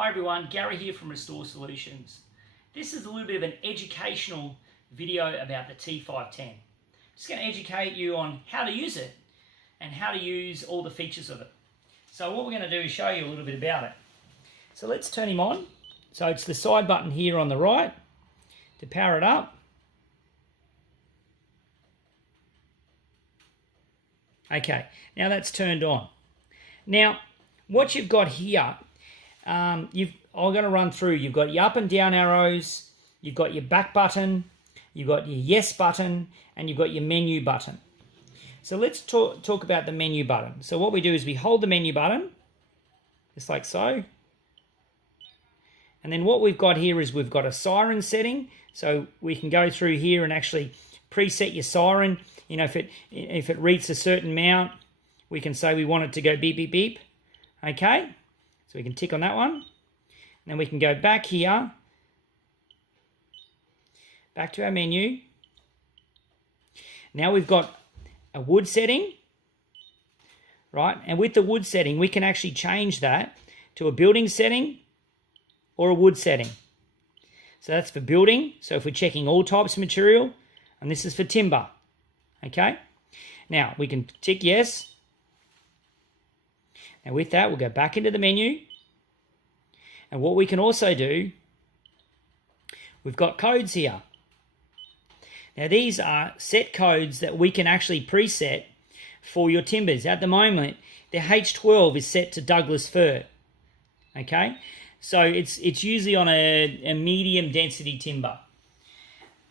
Hi everyone, Gary here from Restore Solutions. This is a little bit of an educational video about the T510. Just going to educate you on how to use it and how to use all the features of it. So what we're going to do is show you a little bit about it. So let's turn him on. So it's the side button here on the right to power it up. Okay, now that's turned on. Now, what you've got here, I'm going to run through. You've got your up and down arrows, you've got your back button, you've got your yes button, and you've got your menu button. So let's talk about the menu button. So what we do is we hold the menu button, just like so. And then what we've got here is we've got a siren setting. So we can go through here and actually preset your siren. You know, if it reads a certain amount, we can say we want it to go beep, beep, beep. Okay, so we can tick on that one. And then we can go back here, back to our menu. Now we've got a wood setting, right? And with the wood setting, we can actually change that to a building setting or a wood setting. So that's for building. So if we're checking all types of material, and this is for timber, okay? Now we can tick yes. And with that, we'll go back into the menu. And what we can also do, we've got codes here. Now these are set codes that we can actually preset for your timbers. At the moment, the H12 is set to Douglas fir. Okay, so it's usually on a medium density timber.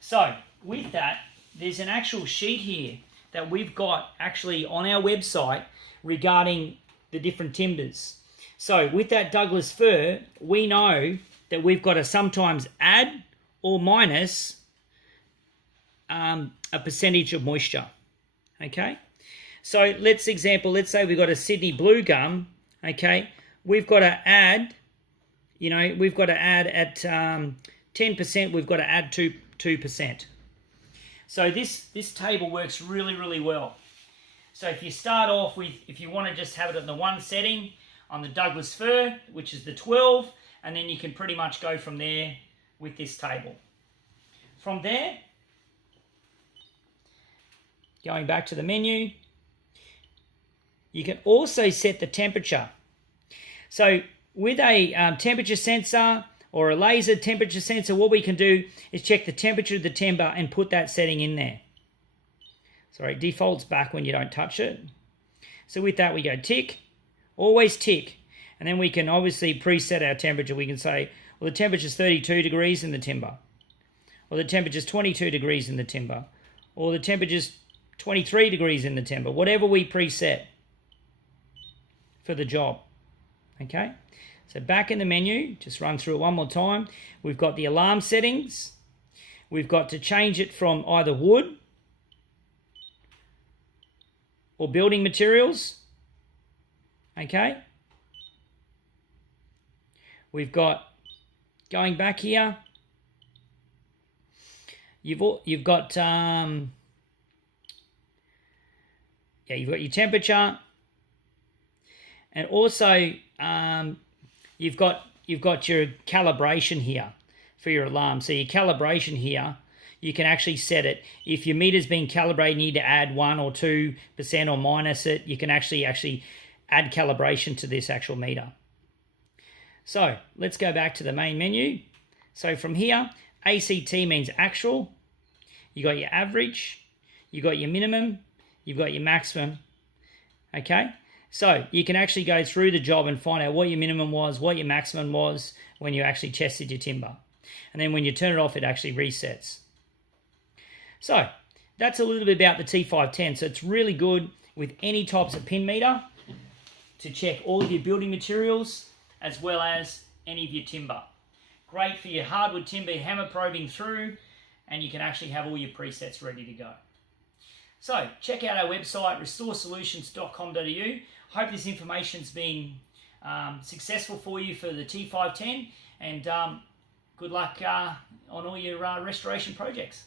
So with that, there's an actual sheet here that we've got actually on our website regarding the different timbers. So with that Douglas fir, we know that we've got to sometimes add or minus a percentage of moisture. Okay, so let's say we've got a Sydney blue gum. Okay, we've got to add, we've got to add at 10%, we've got to add 2%. So this table works really, really well. So if you start off with, if you want to just have it in the one setting on the Douglas fir, which is the 12, and then you can pretty much go from there with this table. From there, going back to the menu, you can also set the temperature. So with a temperature sensor or a laser temperature sensor, what we can do is check the temperature of the timber and put that setting in there. Sorry, it defaults back when you don't touch it. So with that, we go tick, always tick. And then we can obviously preset our temperature. We can say, well, the temperature is 32 degrees in the timber, or the temperature is 22 degrees in the timber, or the temperature is 23 degrees in the timber, whatever we preset for the job. Okay, so back in the menu, just run through it one more time. We've got the alarm settings. We've got to change it from either wood or building materials. Okay, we've got, going back here, you've got you've got your temperature, and also you've got your calibration here for your alarm. So your calibration here, you can actually set it. If your meter's being calibrated, you need to add 1 or 2% or minus it. You can actually add calibration to this actual meter. So let's go back to the main menu. So from here, ACT means actual. You got your average, you got your minimum, you've got your maximum. Okay, so you can actually go through the job and find out what your minimum was, what your maximum was when you actually tested your timber. And then when you turn it off, it actually resets. So that's a little bit about the T510. So it's really good with any types of pin meter to check all of your building materials as well as any of your timber. Great for your hardwood timber hammer probing through, and you can actually have all your presets ready to go. So check out our website, restoresolutions.com.au. Hope this information's been successful for you for the T510, and good luck on all your restoration projects.